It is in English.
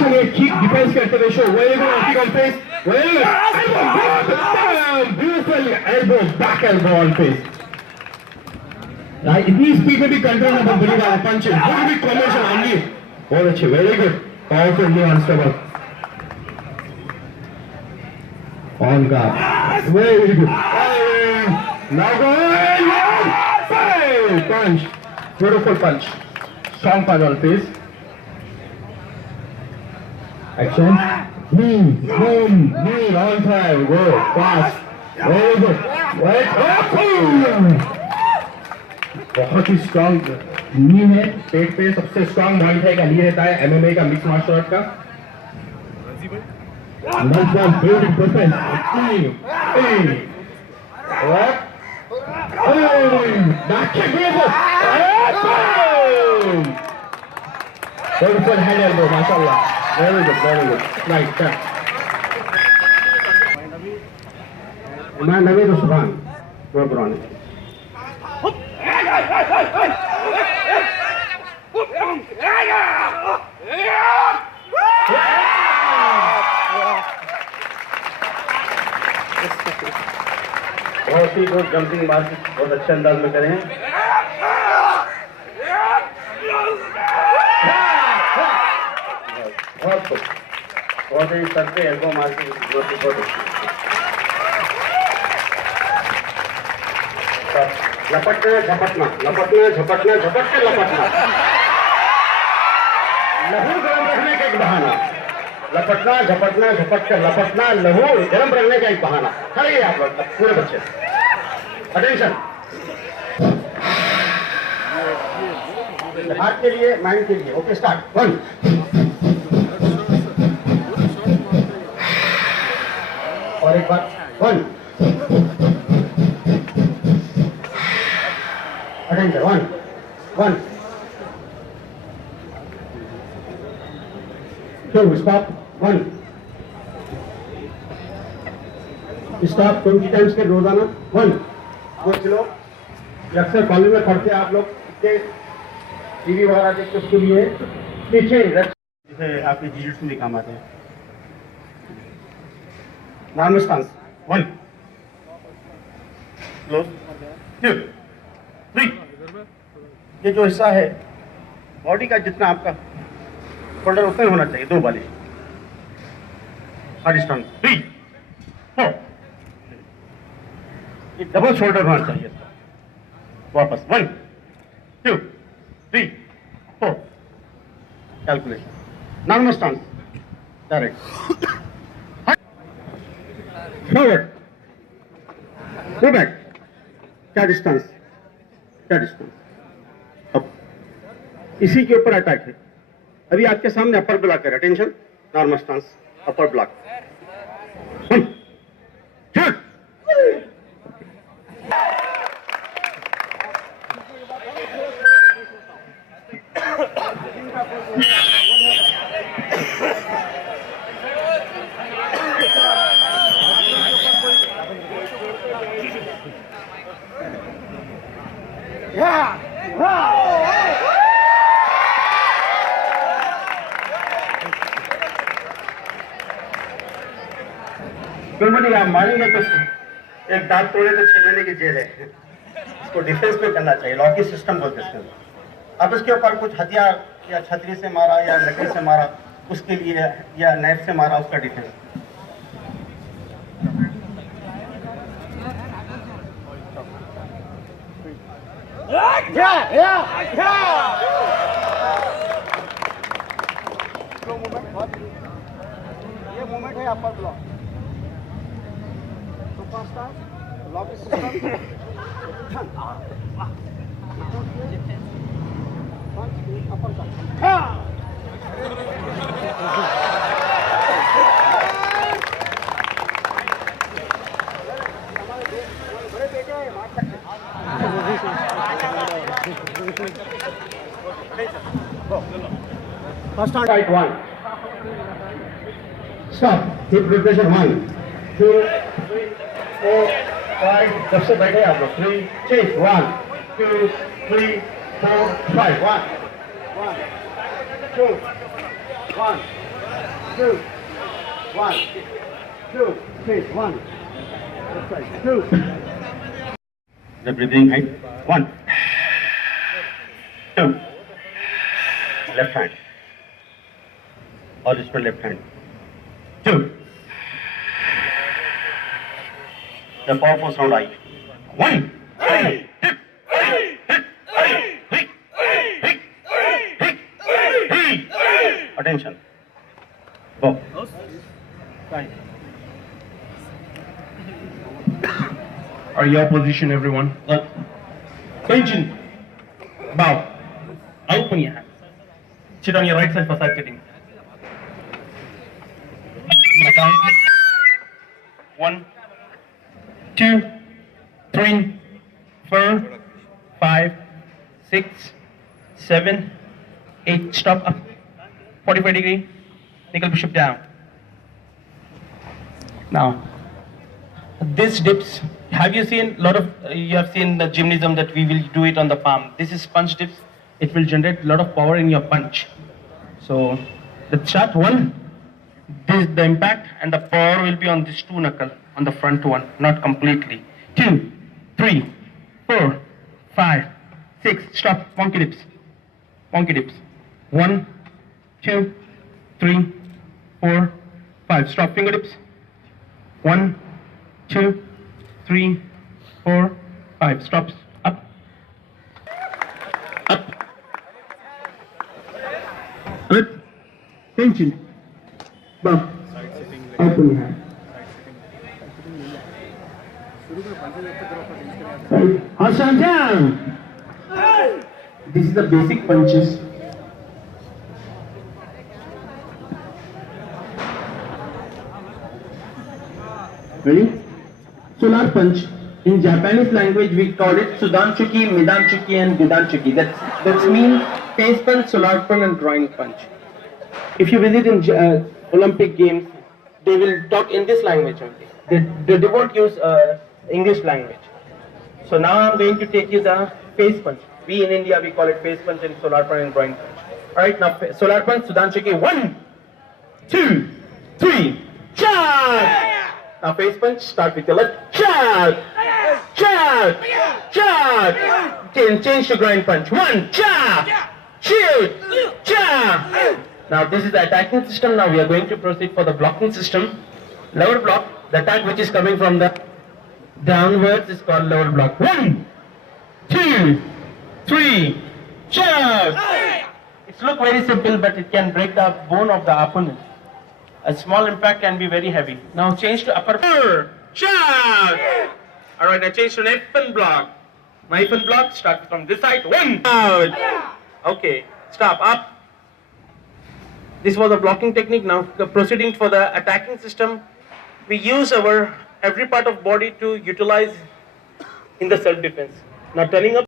Action एक kick defence करते हुए show very good kick on face very good beautiful elbow back elbow on face right इतनी speed में भी control ना बंद रहा punch good big combination only बहुत अच्छे very good powerful new unstable on का very good now go punch beautiful punch strong punch on face action boom on time go fast very good wait बहुत ही strong नी है पेट पे सबसे strong point है का नी रहता है एमएमए का मिक्स मार्शल आर्ट का nice one beautiful defence Back kick beautiful head elbow, mashallah. Very good. Right, Man, Naveed Usman, work on it. बहुत ही गुड जंपिंग मार बहुत अच्छे अंदाज में करें बहुत ही सर पे एल्बो मार के बहुत लपटना झपट के लपटना लहू गर्म रखने का एक बहाना लपटना झपट के लपटना लहू गर्म रखने का एक बहाना खड़े आप लोग पूरे बच्चे अटेंशन हाथ के लिए माइंड के लिए ओके स्टार्ट 1 और एक बार 1 अटेंशन 1 2 stop 1 स्टॉप 20 टाइम्स के रोजाना 1 कुछ लोग अक्सर कॉलेज में पढ़ते आप लोग के टीवी वगैरह देखते उसके लिए पीछे जैसे आपके जिजिट्स में काम आते हैं नॉर्मल स्टांस 1 क्लोज 2 3 ये जो हिस्सा है बॉडी का जितना आपका शोल्डर उतना ही होना चाहिए 2 वाली हर स्टांस 3 4 ये डबल शोल्डर होना चाहिए वापस 1 2 3 4 calculation normal stance direct forward go back क्या डिस्टेंस अब इसी के ऊपर अटैक है अभी आपके सामने अपर ब्लॉक है अटेंशन नॉर्मल स्टांस अपर ब्लॉक 1 2 नहीं आप मारेंगे तो एक दांत तोड़े तो 6 महीने की जेल है इसको डिफेंस में करना चाहिए लॉकी सिस्टम बोलते हैं अब इसके ऊपर कुछ हथियार या छतरी से मारा या लकड़ी से मारा उसके लिए या नाइफ से मारा उसका डिफेंस ये मूवमेंट है अपर ब्लॉक लॉकी system First on right 1. Stop. Hip rotation 1, 2, 3, 4, 5. जब से बैठे आप लोग 3, change 1, 2, 3, 4, 5. 1, 2, 1, 2, 1, 2, 3, 1. Left side, 2. The breathing height. 1, 2. Left hand. Or just for left hand. 2. The powerful sound I. 1. Attention. Go. Are your position, everyone? Benjamin. Bow. Open your hands. Sit on your right side for side sitting. Count. 1, 2, 3, 4, 5, 6, 7, 8. Stop up. 45 degree. Nickel bishop down. Now, this dips. Have you seen a lot of? You have seen the gymnasium that we will do it on the palm. This is punch dips. It will generate a lot of power in your punch. So let's start. 1. This the impact and the power will be on this 2 knuckle on the front one, not completely. 2, 3, 4, 5, 6. Stop. Monkey dips. Monkey dips. 1, 2, 3, 4, 5. Stop. Finger dips. 1, 2, 3, 4, 5. Stops. Up. Up. Up. Tension. Bump. Open your hand. Hassan down. This is the basic punches. Ready? Solar punch. In Japanese language, we call it Sudanchuki, Midanchuki, and Gudanchuki. That's mean face punch, solar punch, and drawing punch. If you visit in Olympic Games, they will talk in this language only. They won't use English language. So now I'm going to take you the face punch. We in India, we call it face punch and solar punch and drawing punch. Alright, now solar punch, Sudanchuki. 1, 2, 3, charge! Now face punch, start with your left. Charge! Charge! Charge! Change to grind punch. 1, charge! Shoot! Charge! Now this is the attacking system. Now we are going to proceed for the blocking system. Lower block, the attack which is coming from the downwards is called lower block. 1, 2, 3, charge! It looks very simple, but it can break the bone of the opponent. A small impact can be very heavy. Now change to upper charge! Alright, now change to knife and block. Knife and block, start from this side. 1, out! Okay, stop, up. This was a blocking technique. Now proceeding for the attacking system. We use our every part of body to utilize in the self-defense. Now turning up.